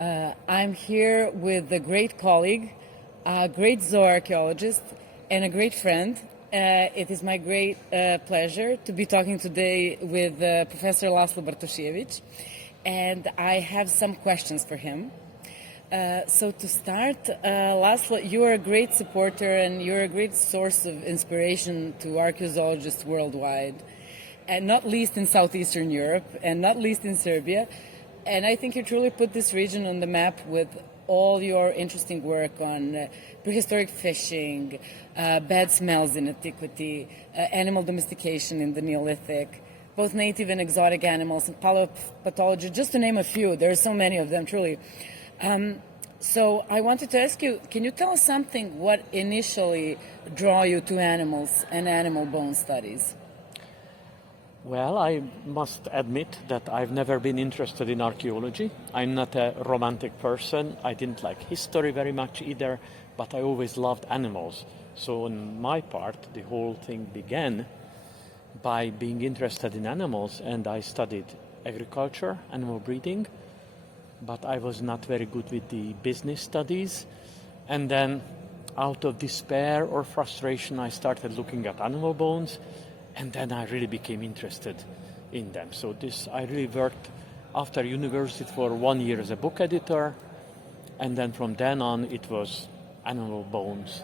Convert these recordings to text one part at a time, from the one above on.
I'm here with a great colleague, a great zooarchaeologist, and a great friend. It is my great pleasure to be talking today with Professor Laszlo Bartosiewicz, and I have some questions for him. So to start, Laszlo, you are a great supporter and you're a great source of inspiration to archaeozoologists worldwide, and not least in Southeastern Europe, and not least in Serbia. And I think you truly put this region on the map with all your interesting work on prehistoric fishing, bad smells in antiquity, animal domestication in the Neolithic, both native and exotic animals, and paleopathology, just to name a few. There are so many of them, truly. So I wanted to ask you, can you tell us something what initially drew you to animals and animal bone studies? Well, I must admit that I've never been interested in archaeology. I'm not a romantic person. I didn't like history very much either, but I always loved animals. So on my part, the whole thing began by being interested in animals, and I studied agriculture, animal breeding, but I was not very good with the business studies. And then out of despair or frustration, I started looking at animal bones, and then I really became interested in them. So I really worked after university for 1 year as a book editor, and then from then on it was animal bones.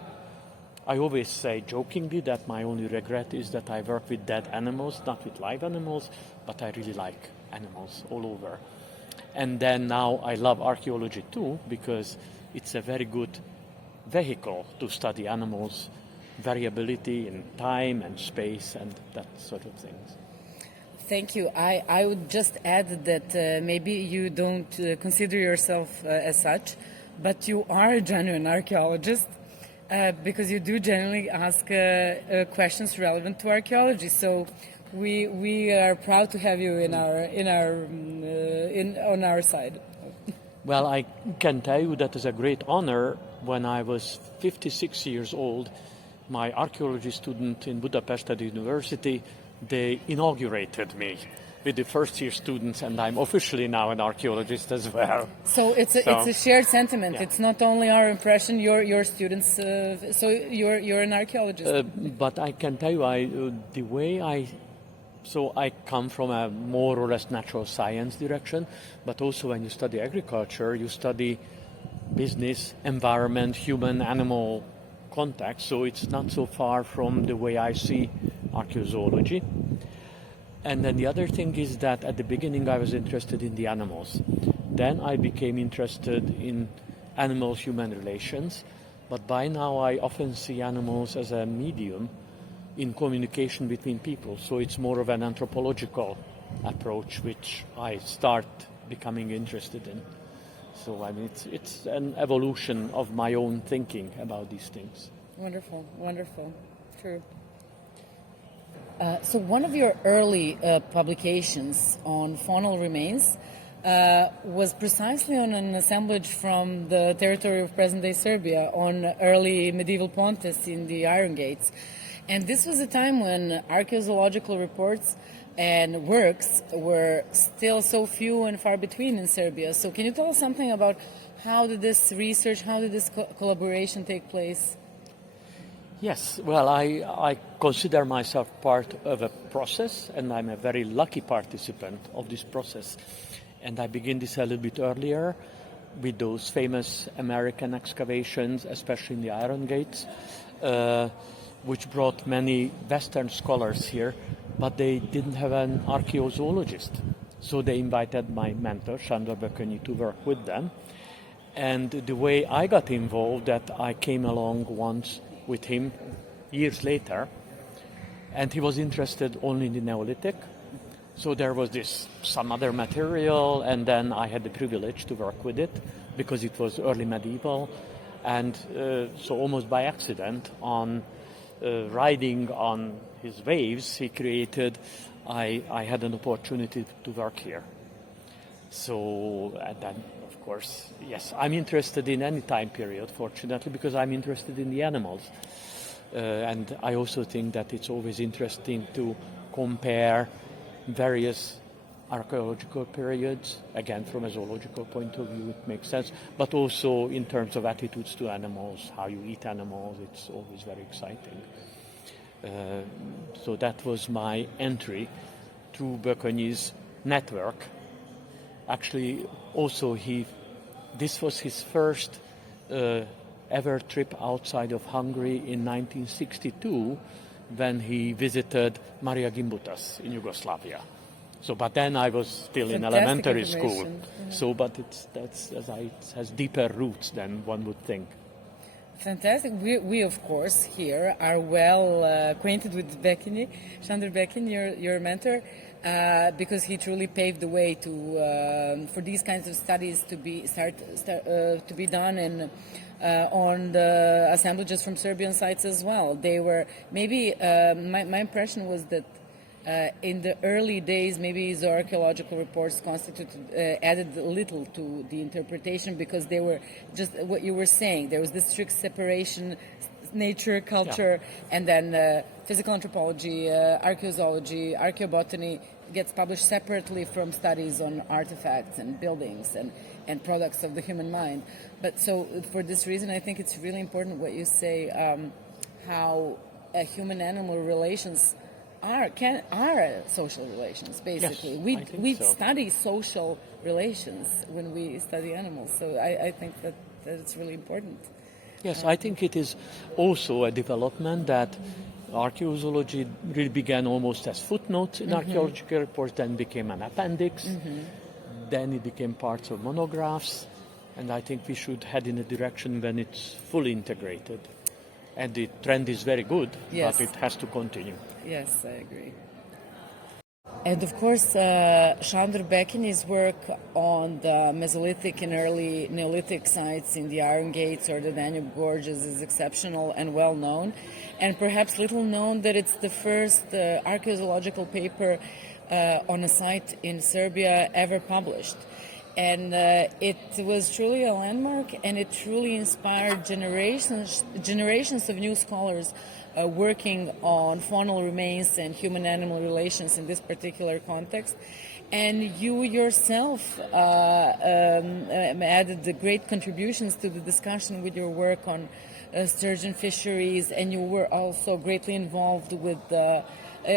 I always say jokingly that my only regret is that I work with dead animals, not with live animals, but I really like animals all over. And then now I love archaeology too, because it's a very good vehicle to study animals, variability in time and space and that sort of things. Thank you. I would just add that maybe you don't consider yourself as such, but you are a genuine archaeologist because you do generally ask questions relevant to archaeology. So we are proud to have you on our side. Well, I can tell you that is a great honor. When I was 56 years old, my archaeology student in Budapest at the university, they inaugurated me with the first year students, and I'm officially now an archaeologist as well. So it's a shared sentiment. Yeah. It's not only our impression, your students, so you're an archaeologist. But I can tell you, I come from a more or less natural science direction, but also when you study agriculture, you study business, environment, human, animal contact, so it's not so far from the way I see archaeozoology. And then the other thing is that at the beginning I was interested in the animals. Then I became interested in animal-human relations, but by now I often see animals as a medium in communication between people, so it's more of an anthropological approach which I start becoming interested in. So I mean, it's an evolution of my own thinking about these things. Wonderful, wonderful, true. So one of your early publications on faunal remains was precisely on an assemblage from the territory of present-day Serbia on early medieval Pontus in the Iron Gates. And this was a time when archaeozoological reports and works were still so few and far between in Serbia. So can you tell us something about how did this research, how did this collaboration take place? Yes, well, I consider myself part of a process, and I'm a very lucky participant of this process. And I begin this a little bit earlier with those famous American excavations, especially in the Iron Gates, which brought many Western scholars here, but they didn't have an archaeozoologist. So they invited my mentor, Sándor Bökönyi, to work with them. And the way I got involved, that I came along once with him years later, and he was interested only in the Neolithic. So there was some other material, and then I had the privilege to work with it because it was early medieval. And so almost by accident, on riding on his waves he created, I had an opportunity to work here. So, and then, of course, yes, I'm interested in any time period, fortunately, because I'm interested in the animals. And I also think that it's always interesting to compare various archaeological periods. Again, from a zoological point of view, it makes sense. But also in terms of attitudes to animals, how you eat animals, it's always very exciting. So that was my entry to Bökönyi's network. Actually, also this was his first ever trip outside of Hungary in 1962, when he visited Maria Gimbutas in Yugoslavia. So, but then I was still in elementary school. Yeah. So, but it has deeper roots than one would think. Fantastic. We of course here are well acquainted with Bökönyi, Sándor Bökönyi, your mentor, because he truly paved the way to for these kinds of studies to be done in on the assemblages from Serbian sites as well. They were maybe my impression was that in the early days, maybe his archaeological reports added little to the interpretation, because they were just what you were saying. There was this strict separation, nature, culture, and then physical anthropology, archaeozoology, archaeobotany gets published separately from studies on artifacts and buildings and products of the human mind. But so for this reason, I think it's really important what you say, how human-animal relations are social relations, basically. Yes, we study social relations when we study animals, so I think that it's really important. Yes, I think it is also a development that archaeozoology really began almost as footnotes in archaeological reports, then became an appendix, then it became parts of monographs, and I think we should head in a direction when it's fully integrated. And the trend is very good, but it has to continue. Yes, I agree. And of course, Sándor Bökönyi's work on the Mesolithic and early Neolithic sites in the Iron Gates or the Danube Gorges is exceptional and well known. And perhaps little known that it's the first archaeological paper on a site in Serbia ever published. And it was truly a landmark, and it truly inspired generations of new scholars working on faunal remains and human-animal relations in this particular context. And you yourself added the great contributions to the discussion with your work on sturgeon fisheries, and you were also greatly involved with the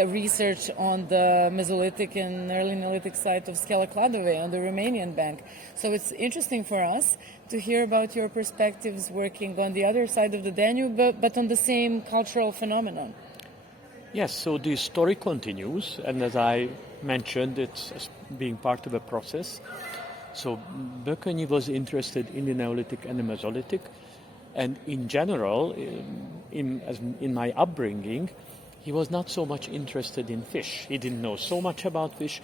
research on the Mesolithic and early Neolithic site of Skela Kladove on the Romanian bank. So it's interesting for us to hear about your perspectives working on the other side of the Danube, but on the same cultural phenomenon. Yes, so the story continues, and as I mentioned, it's being part of a process. So Bökönyi was interested in the Neolithic and the Mesolithic, and in general, in my upbringing, he was not so much interested in fish. He didn't know so much about fish.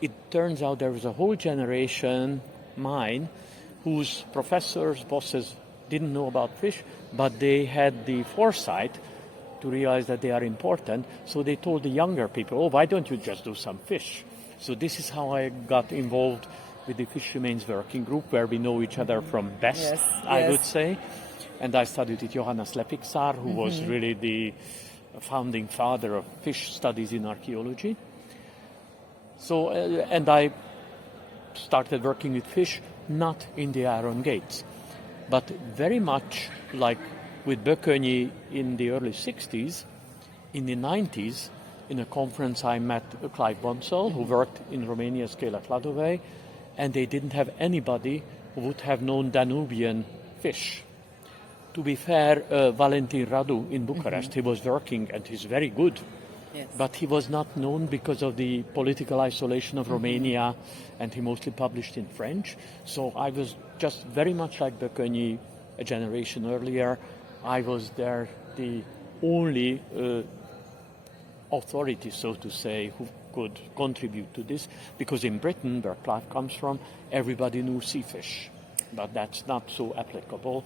It turns out there was a whole generation, mine, whose professors, bosses didn't know about fish, but they had the foresight to realize that they are important. So they told the younger people, why don't you just do some fish? So this is how I got involved with the Fish Remains Working Group, where we know each other from best, I would say. And I studied with Johannes Lepixar, who was really the founding father of fish studies in archaeology. So, and I started working with fish, not in the Iron Gates, but very much like with Bökönyi in the early 60s, in the 90s, in a conference I met Clive Bonsall, who worked in Romania, Skela Kladove, and they didn't have anybody who would have known Danubian fish. To be fair, Valentin Radu in Bucharest, he was working and he's very good. Yes. But he was not known because of the political isolation of Romania, and he mostly published in French. So I was just very much like Bökönyi a generation earlier. I was there the only authority, so to say, who could contribute to this, because in Britain, where Clive comes from, everybody knew sea fish, but that's not so applicable.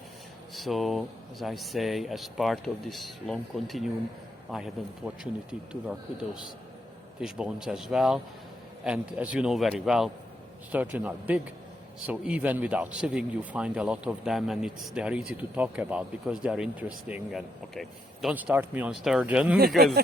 So, as I say, as part of this long continuum, I had an opportunity to work with those fish bones as well. And as you know very well, sturgeon are big, So even without sieving, you find a lot of them, and they are easy to talk about because they are interesting. And okay, don't start me on sturgeon because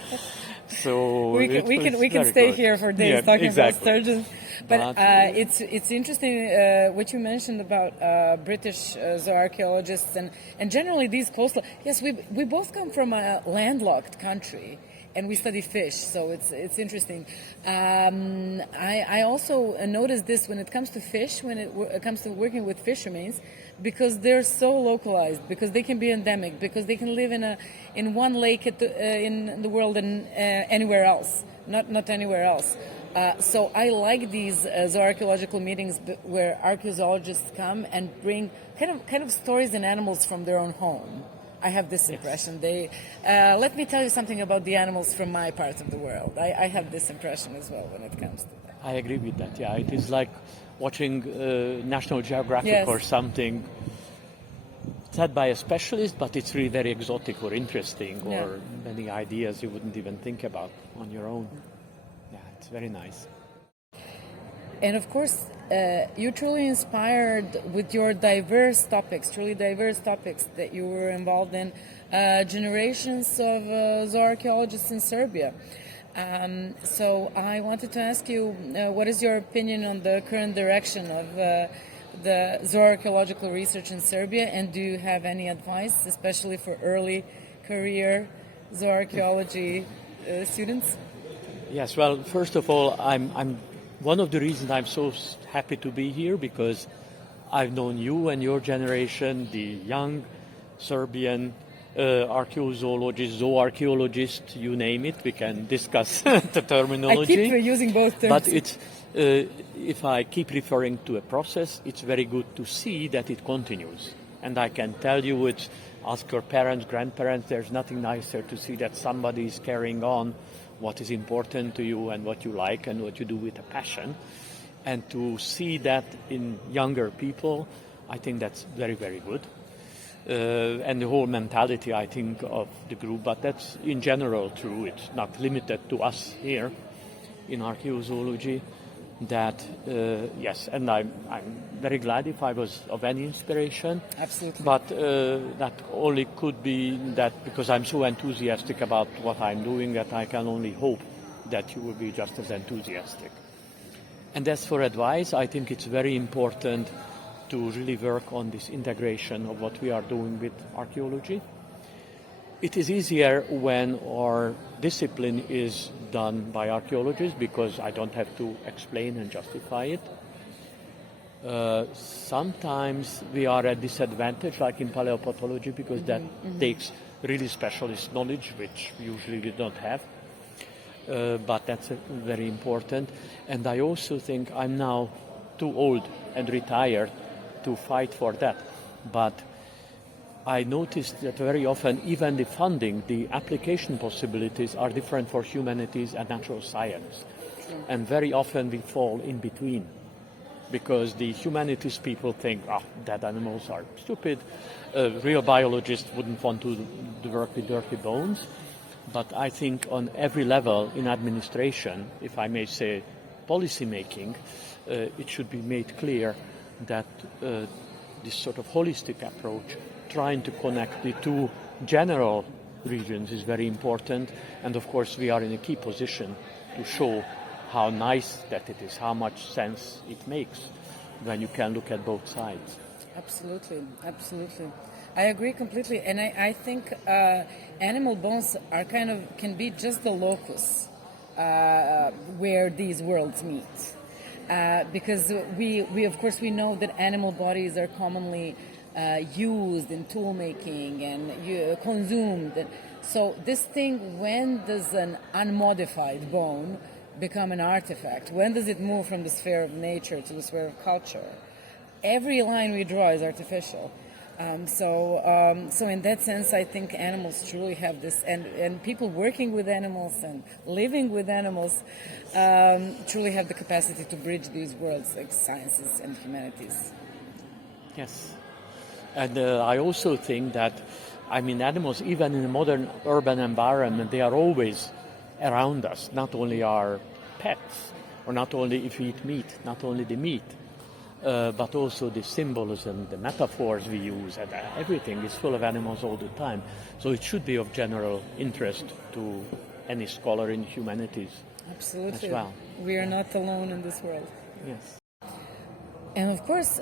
we can stay good. here for days talking about sturgeons. But it's interesting what you mentioned about British zooarchaeologists and generally these coastal. Yes, we both come from a landlocked country. And we study fish, so it's interesting. I also noticed this when it comes to fish, when it comes to working with fish remains, because they're so localized, because they can be endemic, because they can live in one lake in the world and anywhere else, not anywhere else. So I like these zooarchaeological meetings where archaeologists come and bring kind of stories and animals from their own home. I have this impression. Let me tell you something about the animals from my part of the world. I have this impression as well when it comes to that. I agree with that. Yeah, it is like watching National Geographic or something said by a specialist, but it's really very exotic or interesting, or many ideas you wouldn't even think about on your own. Yeah, it's very nice. And of course, you're truly inspired with your diverse topics that you were involved in, generations of zooarchaeologists in Serbia. So I wanted to ask you, what is your opinion on the current direction of the zooarchaeological research in Serbia, and do you have any advice, especially for early career zooarchaeology students? Yes, well, first of all, I'm one of the reasons I'm so happy to be here, because I've known you and your generation, the young Serbian archaeozoologists, zooarchaeologists, you name it. We can discuss the terminology. I keep using both terms. But it's, if I keep referring to a process, it's very good to see that it continues. And I can tell you, ask your parents, grandparents, there's nothing nicer to see that somebody is carrying on what is important to you and what you like and what you do with a passion. And to see that in younger people, I think that's very, very good. And the whole mentality, I think, of the group, but that's in general true. It's not limited to us here in archaeozoology. That, yes, and I'm very glad if I was of any inspiration. Absolutely. But that only could be that because I'm so enthusiastic about what I'm doing, that I can only hope that you will be just as enthusiastic. And as for advice, I think it's very important to really work on this integration of what we are doing with archaeology. It is easier when our discipline is done by archaeologists because I don't have to explain and justify it. Sometimes we are at disadvantage, like in paleopathology, because that takes really specialist knowledge, which usually we don't have. But that's very important. And I also think I'm now too old and retired to fight for that. But I noticed that very often even the funding, the application possibilities are different for humanities and natural science. And very often we fall in between because the humanities people think, dead animals are stupid. Real biologists wouldn't want to work with dirty bones. But I think on every level in administration, if I may say policy making, it should be made clear that this sort of holistic approach, trying to connect the two general regions, is very important. And of course we are in a key position to show how nice that it is, how much sense it makes when you can look at both sides. Absolutely, absolutely. I agree completely, and I think animal bones are can be just the locus where these worlds meet. Because we of course we know that animal bodies are commonly used in tool making and consumed. So this thing, when does an unmodified bone become an artifact? When does it move from the sphere of nature to the sphere of culture? Every line we draw is artificial. So in that sense, I think animals truly have this, and people working with animals and living with animals truly have the capacity to bridge these worlds, like sciences and humanities. Yes. And I also think that, animals, even in a modern urban environment, they are always around us, not only our pets, or not only if we eat meat, not only the meat. but also the symbolism, the metaphors we use, and everything is full of animals all the time. So it should be of general interest to any scholar in humanities. Absolutely. As well. We are not alone in this world. Yes. And of course,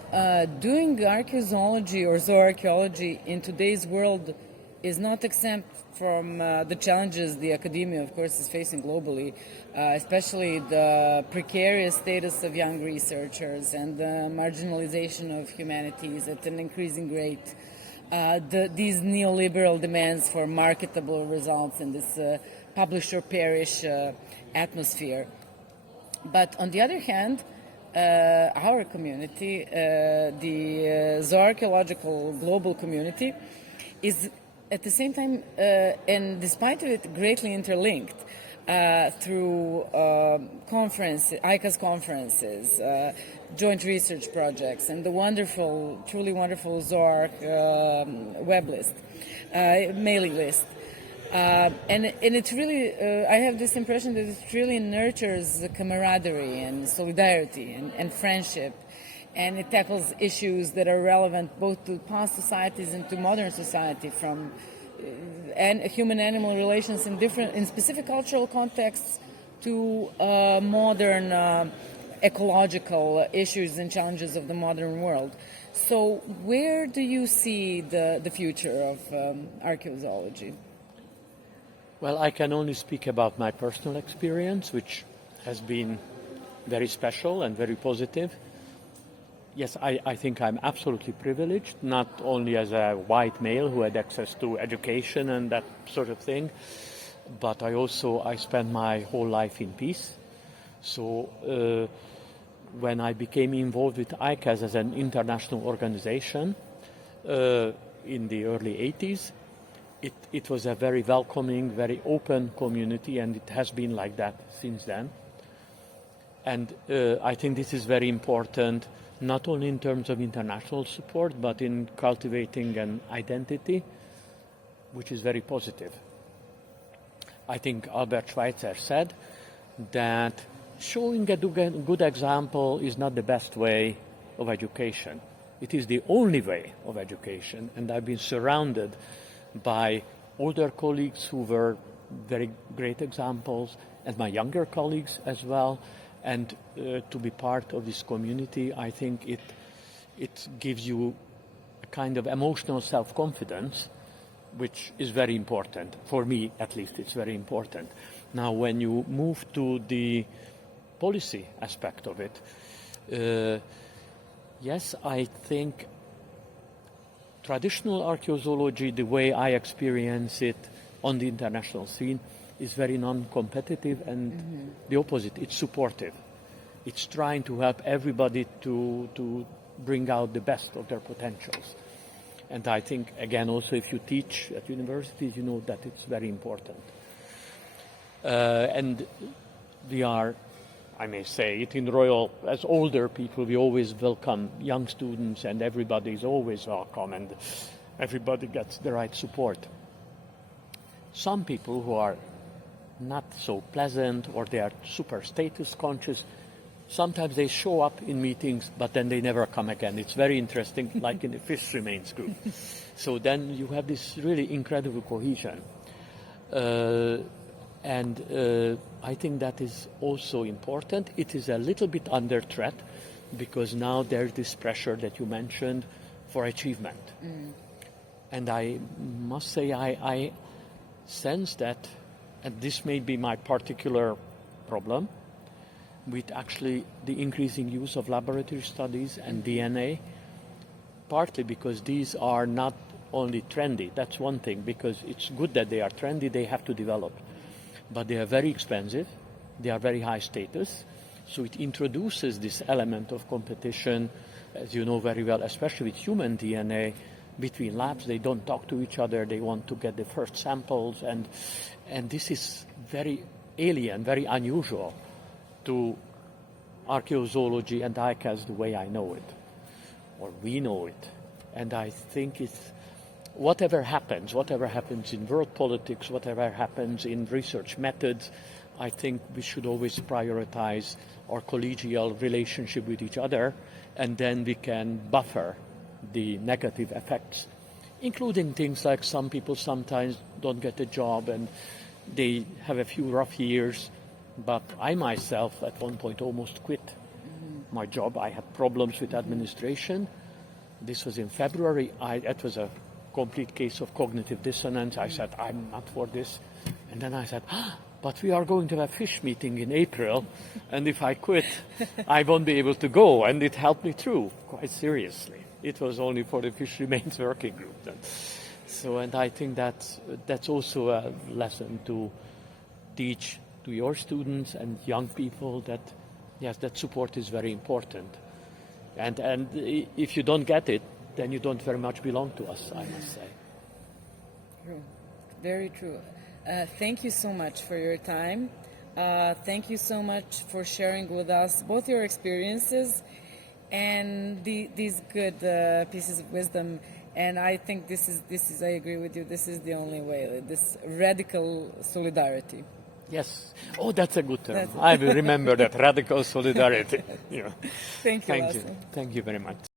doing archaeozoology or zooarchaeology in today's world is not exempt from the challenges the academia, of course, is facing globally, especially the precarious status of young researchers and the marginalization of humanities at an increasing rate. These neoliberal demands for marketable results in this publish or perish atmosphere. But on the other hand, our community, the zooarchaeological global community, is at the same time, and despite of it, greatly interlinked through ICAS conferences, joint research projects, and the wonderful, truly wonderful ZOARC web list, mailing list. And it's really, I have this impression that it really nurtures the camaraderie and solidarity and friendship, and it tackles issues that are relevant both to past societies and to modern society, from and human-animal relations in specific cultural contexts to modern ecological issues and challenges of the modern world. So, where do you see the future of archaeozoology? Well, I can only speak about my personal experience, which has been very special and very positive. Yes, I think I'm absolutely privileged, not only as a white male who had access to education and that sort of thing, but I spent my whole life in peace. So when I became involved with ICAS as an international organization in the early 80s, it was a very welcoming, very open community, and it has been like that since then. And I think this is very important, not only in terms of international support, but in cultivating an identity, which is very positive. I think Albert Schweitzer said that showing a good example is not the best way of education. It is the only way of education, and I've been surrounded by older colleagues who were very great examples, and my younger colleagues as well. And to be part of this community, I think it gives you a kind of emotional self-confidence, which is very important. For me, at least, it's very important. Now, when you move to the policy aspect of it, yes, I think traditional archaeozoology, the way I experience it on the international scene, is very non-competitive and the opposite. It's supportive. It's trying to help everybody to bring out the best of their potentials. And I think, again, also if you teach at universities, you know that it's very important. And we are, I may say it, in Royal, as older people, we always welcome young students, and everybody is always welcome, and everybody gets the right support. Some people who are not so pleasant, or they are super status conscious, sometimes they show up in meetings, but then they never come again. It's very interesting, like in the fish remains group. So then you have this really incredible cohesion. And I think that is also important. It is a little bit under threat, because now there's this pressure that you mentioned for achievement. And I must say I sense that, and this may be my particular problem, with actually the increasing use of laboratory studies and DNA, partly because these are not only trendy. That's one thing, because it's good that they are trendy, they have to develop. But they are very expensive, they are very high status, so it introduces this element of competition, as you know very well, especially with human DNA, between labs. They don't talk to each other, they want to get the first samples, and this is very alien, very unusual to archaeozoology and ICAS the way I know it, or we know it. And I think it's, whatever happens in world politics, whatever happens in research methods, I think we should always prioritize our collegial relationship with each other, and then we can buffer the negative effects, including things like some people sometimes don't get a job and they have a few rough years. But I myself at one point almost quit my job. I had problems with administration. This was in February. It was a complete case of cognitive dissonance. I said, I'm not for this. And then I said, but we are going to have a fish meeting in April, and if I quit, I won't be able to go. And it helped me through, quite seriously. It was only for the Fish Remains Working Group then. So, and I think that's also a lesson to teach to your students and young people that, yes, that support is very important. And if you don't get it, then you don't very much belong to us, I must say. True. Very true. Thank you so much for your time. Thank you so much for sharing with us both your experiences and these good pieces of wisdom. And I think this is, I agree with you, this is the only way, this radical solidarity. Yes. Oh, that's a good term. I will remember that, radical solidarity. Yeah. Thank you, Thank Laszlo. you. Thank you very much.